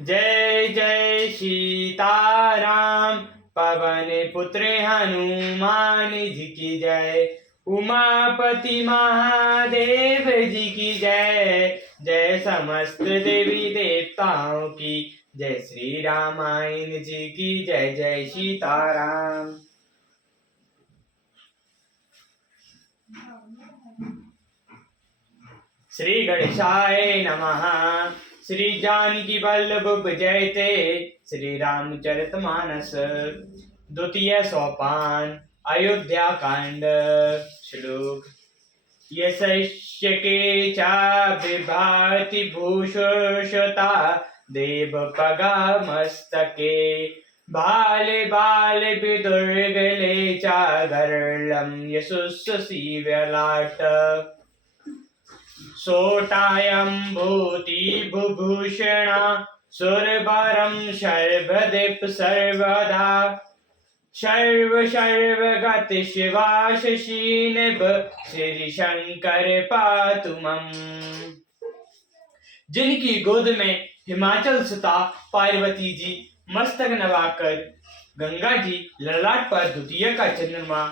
जय जय सीताराम। पवन पुत्र हनुमान जी की जय। उमापति महादेव जी की जय। जय समस्त देवी देवताओं की जय। श्री रामायण जी की जय। जय सीताराम। श्री गणेशाय नमः। श्री जानकी वल्लभ जयते। श्री रामचरितमानस। द्वितीय सोपान। अयोध्या कांड। श्लोक। यशस्य के चा विभाति भूषुषता देवपगा मस्तके। बाले बाले विदुर्गले चा गरलं यशस्वी व्यलाट। सोटायम्भूति बुभूषणा सुरवरं सर्वदिप सर्वदा। सर्वगति शिवाशीनिभ श्री शंकर पातु मम। जिनकी गोद में हिमाचल सुता पार्वती जी मस्तक नवाकर, गंगा जी ललाट पर द्वितीय का चंद्रमा,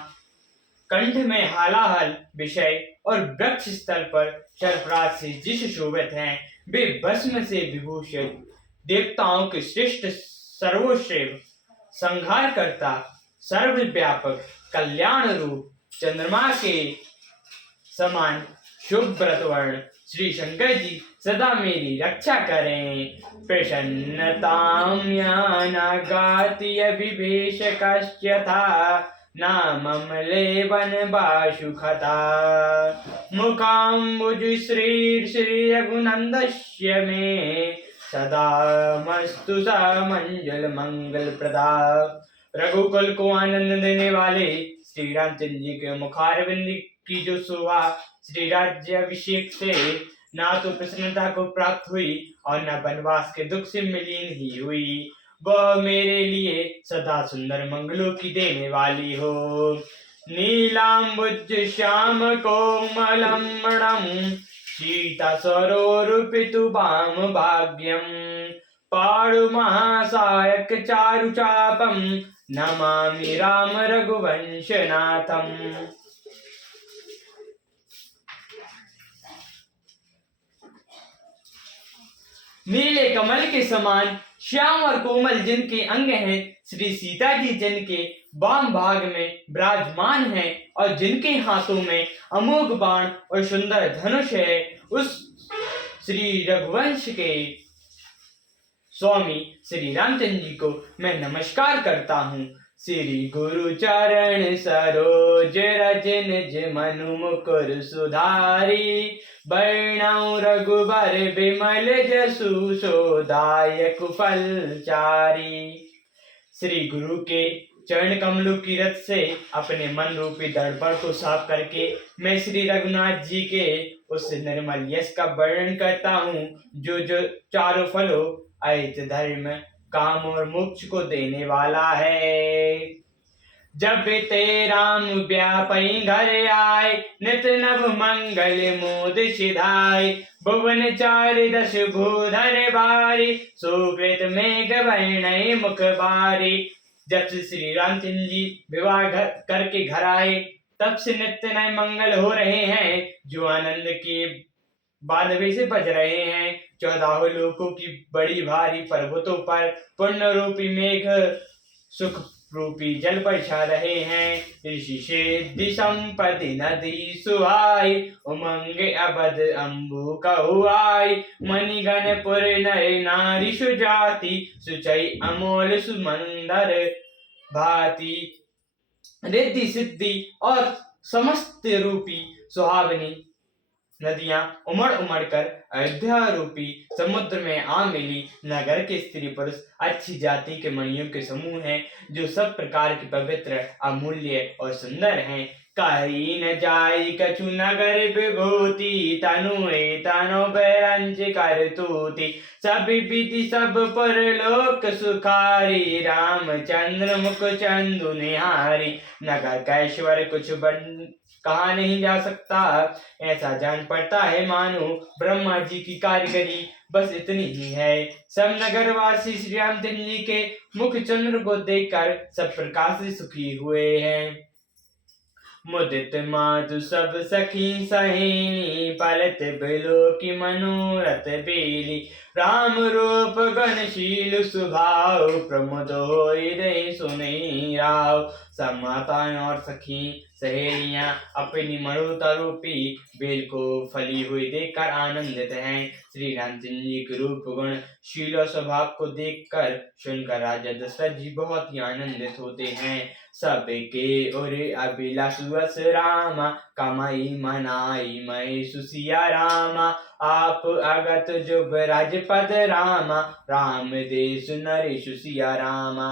कंठ में हालाहल विषय और वृक्ष स्थल पर सर्पराज से जिस शोभित हैं, वे भस्म से विभूषित देवताओं के श्रेष्ठ सर्वश्रेष्ठ संहार करता सर्वव्यापक कल्याण रूप चंद्रमा के समान शुभ व्रतवर्ण श्री शंकर जी सदा मेरी रक्षा करें। प्रसन्नतां ज्ञानागाति अभिवेश कश्यथा नाममले वनवासुखता। मुखाम्बुज श्री रघुनन्दस्य मे सदा मस्तु सा मंगल मंगल प्रदा। रघुकुल को आनंद देने वाले श्री रामचंद्र जी के मुखारविंद की जो शोभा श्री राज्याभिषेक से ना तो प्रसन्नता को प्राप्त हुई और न वनवास के दुख से मिलीन ही हुई, वह मेरे लिए सदा सुंदर मंगलों की देने वाली हो। नीलाम्बुज श्याम कोमलमणं सीता सरोरुपितु वाम भाग्यम। पाणु महासायक चारु चापम नमामि राम रघुवंशनाथम। नीले कमल के समान श्याम और कोमल जिनके अंग हैं, श्री सीता जी जिनके वाम भाग में विराजमान हैं और जिनके हाथों में अमोघ बाण और सुंदर धनुष है, उस श्री रघुवंश के स्वामी श्री रामचंद्र जी को मैं नमस्कार करता हूँ। श्री गुरु चरण सरोज रज निज मनु मुकुर सुधारी। वर्णौ रघुबर विमल जसु सोदायक फलचारी। श्री गुरु के चरण कमलों की रत से अपने मन रूपी दर्पण को साफ करके मैं श्री रघुनाथ जी के उस निर्मल यश का वर्णन करता हूँ, जो चारों फलों अर्थ धर्म काम और मोक्ष को देने वाला है। जब ते राम व्यापई घर आए, नित नव मंगल मोद सिधाय। भुवन चार दश भूधर बारी, सुकृत मेघ वर्णय मुख बारी। जब से श्री रामचंद्र जी विवाह करके घर आए, तब से नित्य नए मंगल हो रहे हैं, जो आनंद के बांधवे से बज रहे हैं। 14 लोकों की बड़ी भारी पर्वतों पर पुण्य रूपी मेघ सुख रूपी जल बरसा रहे हैं। ऋषि सिद्धि संपत्ति नदी सुहाई, उमंग अबध अम्बु कहुआई। मणिगणपुर नर नारी सुजाति, सुचई अमोल सुमंदर भांति। रिद्धि सिद्धि और समस्त रूपी सुहावनी नदियां उमड़ उमड़ कर अयोध्या रूपी समुद्र में आ मिली। नगर के स्त्री पुरुष अच्छी जाति के मणियों के समूह हैं, जो सब प्रकार की पवित्र अमूल्य और सुंदर हैं। कहीं न जाई कछु नगर विभूति, तनु बैरंज कर तूति। सब विधि सब परलोक सुखारी, रामचंद्र मुख चंदु निहारी। नगर कैश्वर कुछ कहा नहीं जा सकता। ऐसा जान पड़ता है मानो ब्रह्मा जी की कारीगरी बस इतनी ही है। सब नगरवासी श्री रामचंद्र जी के मुख चंद्र को देखकर सब प्रकाश से सुखी हुए हैं। मुदित माधु सब सखी सहेनी पलत बिलो की मनोरथ बेली। राम रूप गणशील स्वभाव प्रमुद हो हृदय सुनि राव। सब माताएं और सखी सहेलियां अपनी मरुता रूपी बेल को फली हुई देखकर आनंदित हैं। श्री रामचंद्र जी के रूप गुण शील स्वभाव को देखकर सुनकर राजा दशरथ जी बहुत ही आनंदित होते हैं। सबके ओरे अभिलाष वस रामा कमाई मनाई मई सुसिया रामा। आप अगत जुब राजपद रामा राम देश नरेश सिया रामा।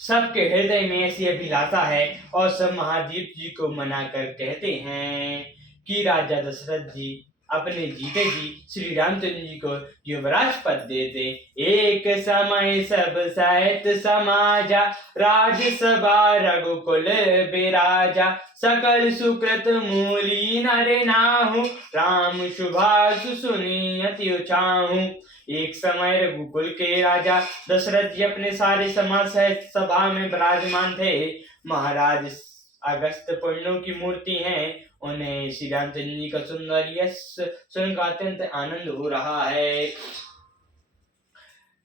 सबके हृदय में ऐसी अभिलाषा है और सब महादेव जी को मनाकर कहते हैं कि राजा दशरथ जी अपने जीते जी श्री रामचंद्र जी को युवराज पद देते। एक समय सब सहित समाजा राजसभा रघुकुल बिराजा। सकल सुकृत मूली नर नाहु राम शुभाशु सुनी अति उचाहु। एक समय रघुकुल के राजा दशरथ जी अपने सारे समाज सहित सभा में विराजमान थे। महाराज अगस्त पूर्णों की मूर्ति हैं। उन्हें श्री रामचंद्र जी का सुंदर यश सुनकर अत्यंत आनंद हो रहा है।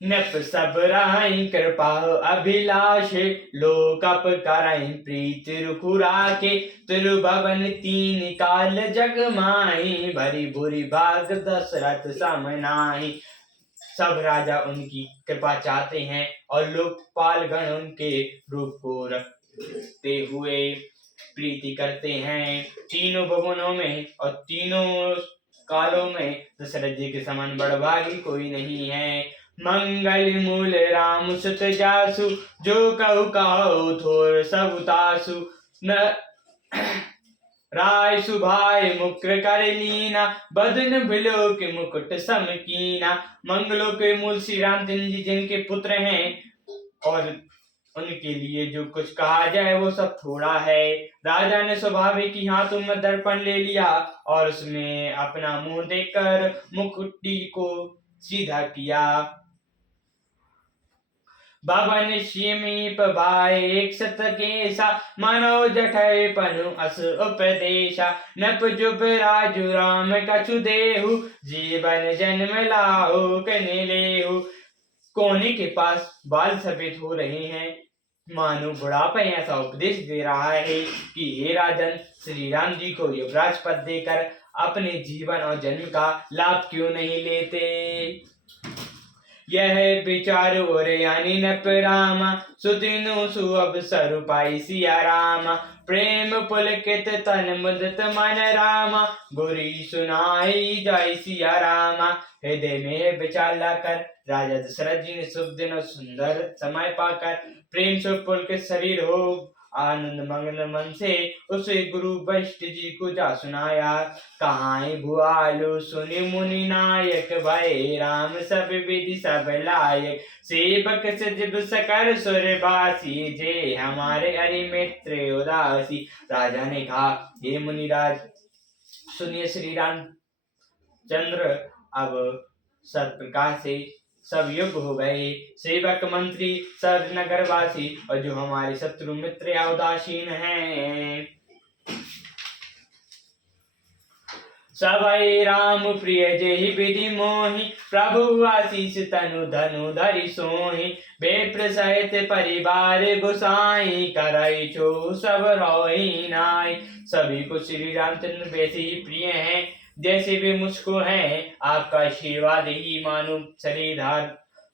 नप सब राई कृपा अभिलाष लोकप कराई प्रीत रुखुरा के। तिरुभवन तीन काल जग माही भरी बुरी भाग दशरथ समनाही। सब राजा उनकी कृपा चाहते हैं और लोकपाल गण उनके रूप को रखते हुए प्रीति करते हैं। तीनों भुवनों में और तीनों कालों में दशरथ जी के समान बड़भागी कोई नहीं है। मंगल मूल राम सुत जासु जो कहु कहो थोर सब तासु। न राय सुभाय मुक्र कर लीना बदन बिलो के मुकुट समकीना। मंगलों के मूल श्री रामचंद्र जी जिनके पुत्र हैं और उनके लिए जो कुछ कहा जाए वो सब थोड़ा है। राजा ने स्वाभाविक ही हाथों में दर्पण ले लिया और उसमें अपना मुंह देखकर मुकुटी को सीधा किया। भवन समीप भाई एक सत केसा मनो जठय पनु अस उपदेशा। नप जुब राजु राम कछु देहु जीवन जन्म लाहु कने लेहु। कोने के पास बाल सफेद हो रहे हैं मानो बुढ़ापा ऐसा उपदेश दे रहा है कि हे राजन श्री राम जी को युवराज पद देकर अपने जीवन और जन्म का लाभ क्यों नहीं लेते। यह विचार और यानी नप रामा सुदिनु सु अवसर पाई सिया रामा। प्रेम पुलकित तन मुदित मन रामा गुरी सुनाई जाय सिया रामा। हृदय में विचार लाकर राजा दशरथ जी ने शुभ दिन और सुंदर समय पाकर प्रेम से पुलकित शरीर हो आनंद मंगल मन से उसे गुरु वशिष्ठ जी को जा सुनाया। कहाई भुआलु सुनि मुनि नायक भय राम सब विधि सब लायक। सेवक सजब सकर सुरबासी जे हमारे अरि मित्र उदासी। राजा ने कहा हे मुनिराज सुनिए श्री राम चंद्र अब सत प्रकाश से सब युग हो गए। सेवक मंत्री सब नगरवासी और जो हमारे शत्रु मित्र या उदासीन हैं सभई राम प्रिय जेहि विधि मोहि। प्रभु आशीष तनु धनु धरि सोहि। बेप्र सहित परिवार गोसाई करई छो सब रोहि नाई। सभी को श्री रामचंद्र वैसे ही प्रिय हैं जैसे वे मुझको हैं। आपका आशीर्वाद ही मानो शरीर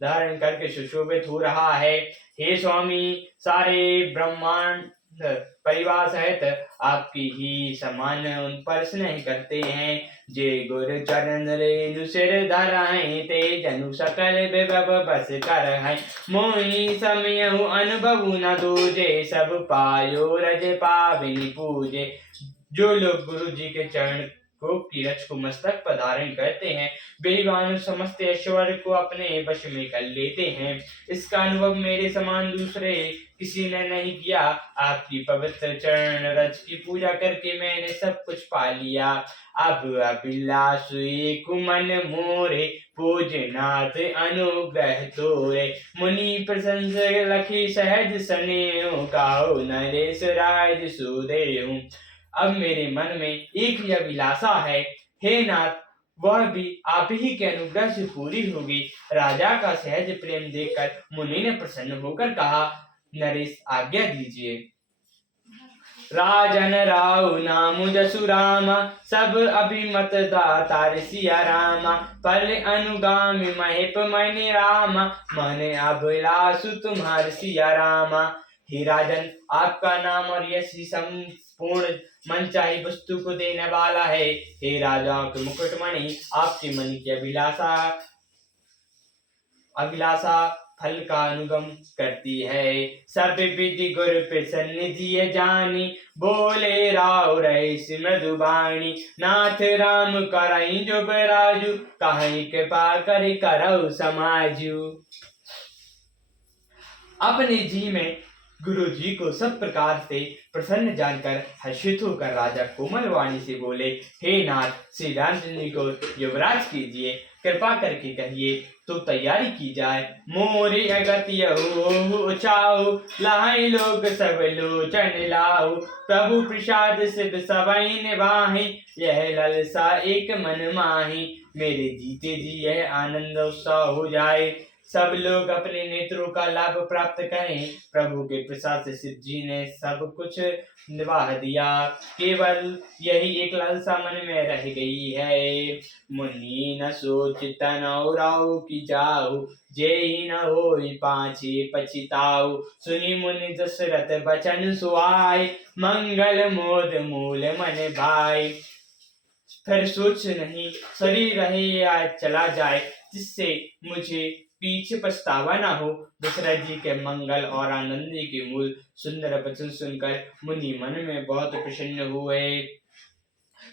धारण करके सुशोभित हो रहा है। हे स्वामी सारे ब्रह्मांड परिवार सहित आपकी ही समान उन पर स्नेह करते हैं। जे गुरु चरण रेणु सिर धराए ते जनु सकल विभव बस कर है। मोहि समयहु अनुभव न दूजे सब पायो रज पाविनी पूजे। जो लोग गुरु जी के चरण कोप की रच को मस्तक पर धारण करते हैं, बेईमान समस्त ऐश्वर्य को अपने वश में कर लेते हैं। इसका अनुभव मेरे समान दूसरे किसी ने नहीं किया। आपकी पवित्र चरण रज की पूजा करके मैंने सब कुछ पा लिया। अब अभिलाष एक मन मोरे, पूजनाथ अनुग्रह तोरे। मुनि प्रशंस लखी सहज स्नेह, काहू नरेश राज सुदेहु। अब मेरे मन में एक ही अभिलाषा है, हे नाथ, वह भी आप ही के अनुग्रह से पूरी होगी। राजा का सहज प्रेम देखकर मुनि ने प्रसन्न होकर कहा, नरेश आज्ञा दीजिए। राजन राव नाम जसु रामा, सब अभिमत दाता सिया रामा। पल अनुगामी महेप मैंने रामा, मन अभिलाषु तुम्हार सिया रामा। हे राजन, आपका नाम और यश ही संपूर्ण मनचाही वस्तु को देने वाला है। हे राजाओं के मुकुटमणि, आपके मन की अभिलाषा फल का अनुगम करती है। सब विधि गुरु प्रसन्न जिय जानी, बोले राव रईस मृदुबाणी। नाथ राम करई जो बराजू, कहीं कृपा कर करऊ समाजू। अपने जी में गुरु जी को सब प्रकार से प्रसन्न जानकर हर्षित होकर राजा कोमल वाणी से बोले, हे नाथ, श्री रामचंद्र जी को युवराज कीजिए, कृपा करके कहिए तो तैयारी की जाए। मोरे अगत्य हो चाओ, लाए लोग सब लोचन लाओ। प्रभु प्रसाद सिद्ध सबई निभाहि, यह ललसा एक मन माही। मेरे जीते जी यह आनंद उत्साह हो जाए, सब लोग अपने नेत्रों का लाभ प्राप्त करें। प्रभु के प्रसाद से शिव जी ने सब कुछ निवाह दिया, केवल यही एक लालसा मन में रह गई है। मुनि न सोच तनौ राउ की जाऊ, जेहि न होई पाछे पछिताऊ। सुनि मुनि दशरथ बचन सुहाय, मंगल मोद मूल मन भाई। फिर सोच नहीं, शरीर रहे या चला जाए, जिससे मुझे पीछे पछतावा न हो। दशरथ जी के मंगल और आनंद के मूल सुंदर वचन सुनकर मुनि मन में बहुत प्रसन्न हुए।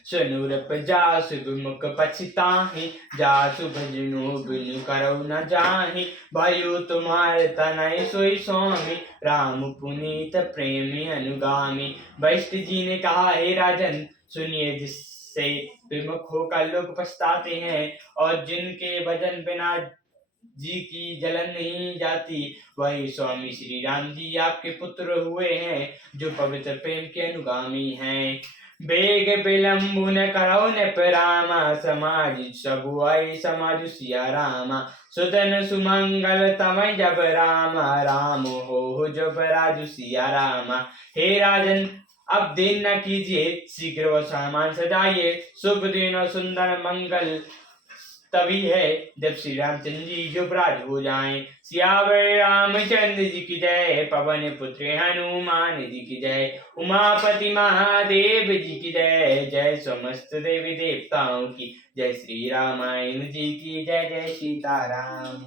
सुनुरप जासु विमुख पछिताहि, जासु भजनु बिनु करौ न जाहि। भयो तुम्हार तनय सोई स्वामी, राम पुनीत प्रेमी अनुगामी। वशिष्ठ जी ने कहा, हे राजन, सुनिए, जिससे विमुख होकर लोग पछताते हैं और जिनके भजन बिना जी की जलन नहीं जाती, वही स्वामी श्री राम जी आपके पुत्र हुए हैं, जो पवित्र प्रेम के अनुगामी हैं। बेग विलंबु न करौ निपरामा, समाज सबु आई समाज सिया रामा। सुतन सुमंगल तमय जब रामा, राम हो जब राजु सिया रामा। हे राजन, अब देर न कीजिए, शीघ्र वो सामान सजाइए। शुभ दिन और सुंदर मंगल तभी है जब श्री रामचंद्र जी युवराज हो जाएं। सियावर रामचंद्र जी की जय, पवन पुत्र हनुमान जी की जय, उमापति महादेव जी की जय, जय समस्त देवी देवताओं की जय, श्री रामायण जी की जय, जय सीताराम।